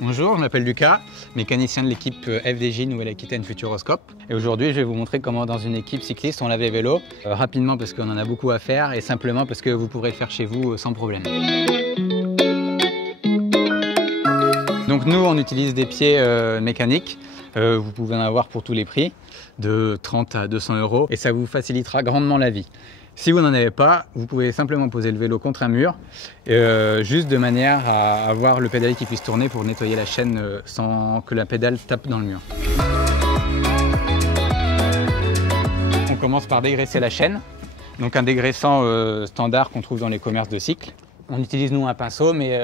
Bonjour, je m'appelle Lucas, mécanicien de l'équipe FDJ Nouvelle-Aquitaine Futuroscope. Et aujourd'hui, je vais vous montrer comment dans une équipe cycliste on lave les vélos, rapidement parce qu'on en a beaucoup à faire et simplement parce que vous pourrez le faire chez vous sans problème. Donc nous, on utilise des pieds mécaniques. Vous pouvez en avoir pour tous les prix, de 30 à 200 € et ça vous facilitera grandement la vie. Si vous n'en avez pas, vous pouvez simplement poser le vélo contre un mur, juste de manière à avoir le pédalier qui puisse tourner pour nettoyer la chaîne sans que la pédale tape dans le mur. On commence par dégraisser la chaîne, donc un dégraissant standard qu'on trouve dans les commerces de cycle. On utilise nous un pinceau, mais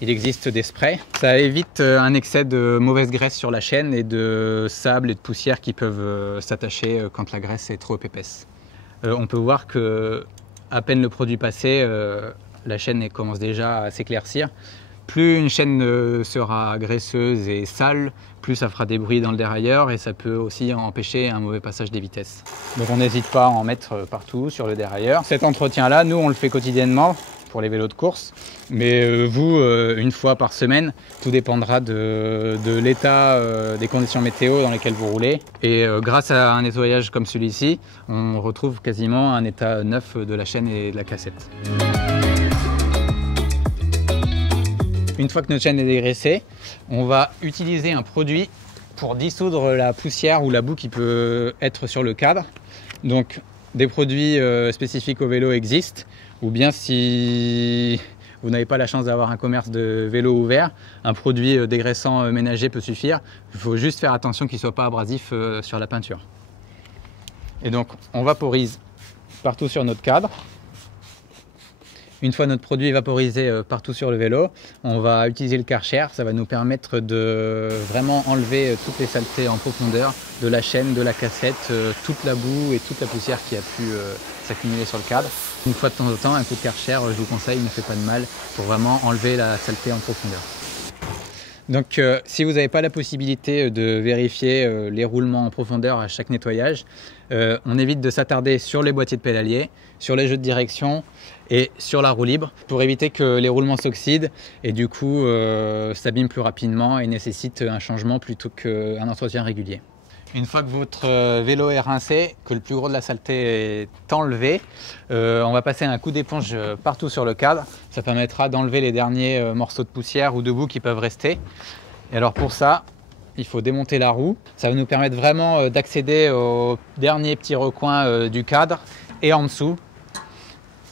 il existe des sprays. Ça évite un excès de mauvaise graisse sur la chaîne et de sable et de poussière qui peuvent s'attacher quand la graisse est trop épaisse. On peut voir que à peine le produit passé, la chaîne commence déjà à s'éclaircir. Plus une chaîne sera graisseuse et sale, plus ça fera des bruits dans le dérailleur et ça peut aussi empêcher un mauvais passage des vitesses. Donc on n'hésite pas à en mettre partout sur le dérailleur. Cet entretien-là, nous on le fait quotidiennement pour les vélos de course, mais vous, une fois par semaine, tout dépendra de l'état des conditions météo dans lesquelles vous roulez. Et grâce à un nettoyage comme celui-ci, on retrouve quasiment un état neuf de la chaîne et de la cassette. Une fois que notre chaîne est dégraissée, on va utiliser un produit pour dissoudre la poussière ou la boue qui peut être sur le cadre. Donc des produits spécifiques au vélo existent, ou bien si vous n'avez pas la chance d'avoir un commerce de vélo ouvert, un produit dégraissant ménager peut suffire. Il faut juste faire attention qu'il ne soit pas abrasif sur la peinture. Et donc on vaporise partout sur notre cadre. Une fois notre produit vaporisé partout sur le vélo, on va utiliser le Karcher. Ça va nous permettre de vraiment enlever toutes les saletés en profondeur de la chaîne, de la cassette, toute la boue et toute la poussière qui a pu s'accumuler sur le cadre. Une fois de temps en temps, un coup de Karcher, je vous conseille, ne fait pas de mal pour vraiment enlever la saleté en profondeur. Donc si vous n'avez pas la possibilité de vérifier les roulements en profondeur à chaque nettoyage, on évite de s'attarder sur les boîtiers de pédalier, sur les jeux de direction et sur la roue libre pour éviter que les roulements s'oxydent et du coup s'abîment plus rapidement et nécessitent un changement plutôt qu'un entretien régulier. Une fois que votre vélo est rincé, que le plus gros de la saleté est enlevé, on va passer un coup d'éponge partout sur le cadre. Ça permettra d'enlever les derniers morceaux de poussière ou de boue qui peuvent rester. Et alors pour ça, il faut démonter la roue. Ça va nous permettre vraiment d'accéder aux derniers petits recoins du cadre et en dessous.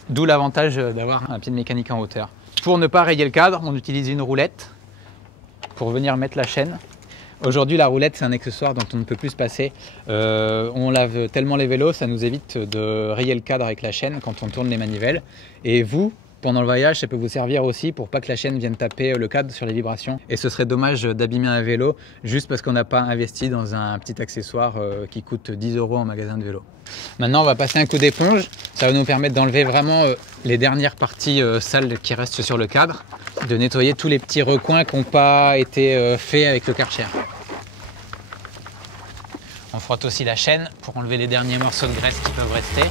D'où l'avantage d'avoir un pied de mécanique en hauteur. Pour ne pas rayer le cadre, on utilise une roulette pour venir mettre la chaîne. Aujourd'hui, la roulette, c'est un accessoire dont on ne peut plus se passer. On lave tellement les vélos, ça nous évite de rayer le cadre avec la chaîne quand on tourne les manivelles. Et vous, pendant le voyage, ça peut vous servir aussi pour pas que la chaîne vienne taper le cadre sur les vibrations. Et ce serait dommage d'abîmer un vélo juste parce qu'on n'a pas investi dans un petit accessoire qui coûte 10 € en magasin de vélo. Maintenant, on va passer un coup d'éponge. Ça va nous permettre d'enlever vraiment les dernières parties sales qui restent sur le cadre, de nettoyer tous les petits recoins qui n'ont pas été faits avec le Karcher. On frotte aussi la chaîne pour enlever les derniers morceaux de graisse qui peuvent rester.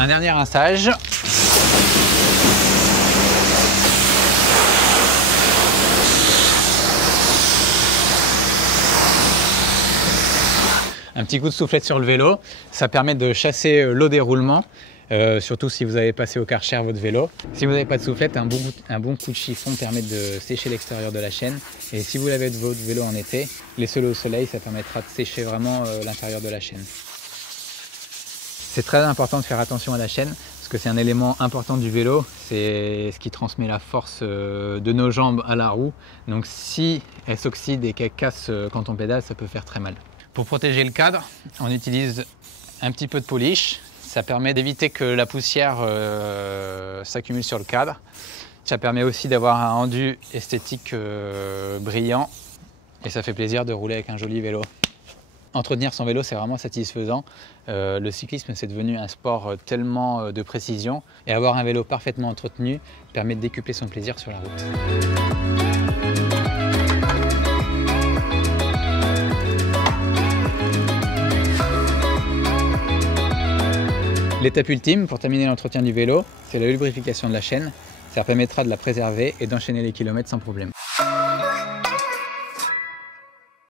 Un dernier rinçage. Un petit coup de soufflette sur le vélo, ça permet de chasser l'eau des roulements, surtout si vous avez passé au Karcher votre vélo. Si vous n'avez pas de soufflette, un bon coup de chiffon permet de sécher l'extérieur de la chaîne. Et si vous lavez votre vélo en été, laissez-le au soleil, ça permettra de sécher vraiment l'intérieur de la chaîne. C'est très important de faire attention à la chaîne parce que c'est un élément important du vélo, c'est ce qui transmet la force de nos jambes à la roue. Donc si elle s'oxyde et qu'elle casse quand on pédale, ça peut faire très mal. Pour protéger le cadre, on utilise un petit peu de polish. Ça permet d'éviter que la poussière s'accumule sur le cadre. Ça permet aussi d'avoir un rendu esthétique brillant et ça fait plaisir de rouler avec un joli vélo. Entretenir son vélo, c'est vraiment satisfaisant. Le cyclisme, c'est devenu un sport tellement de précision et avoir un vélo parfaitement entretenu permet de décupler son plaisir sur la route. L'étape ultime pour terminer l'entretien du vélo, c'est la lubrification de la chaîne. Ça permettra de la préserver et d'enchaîner les kilomètres sans problème.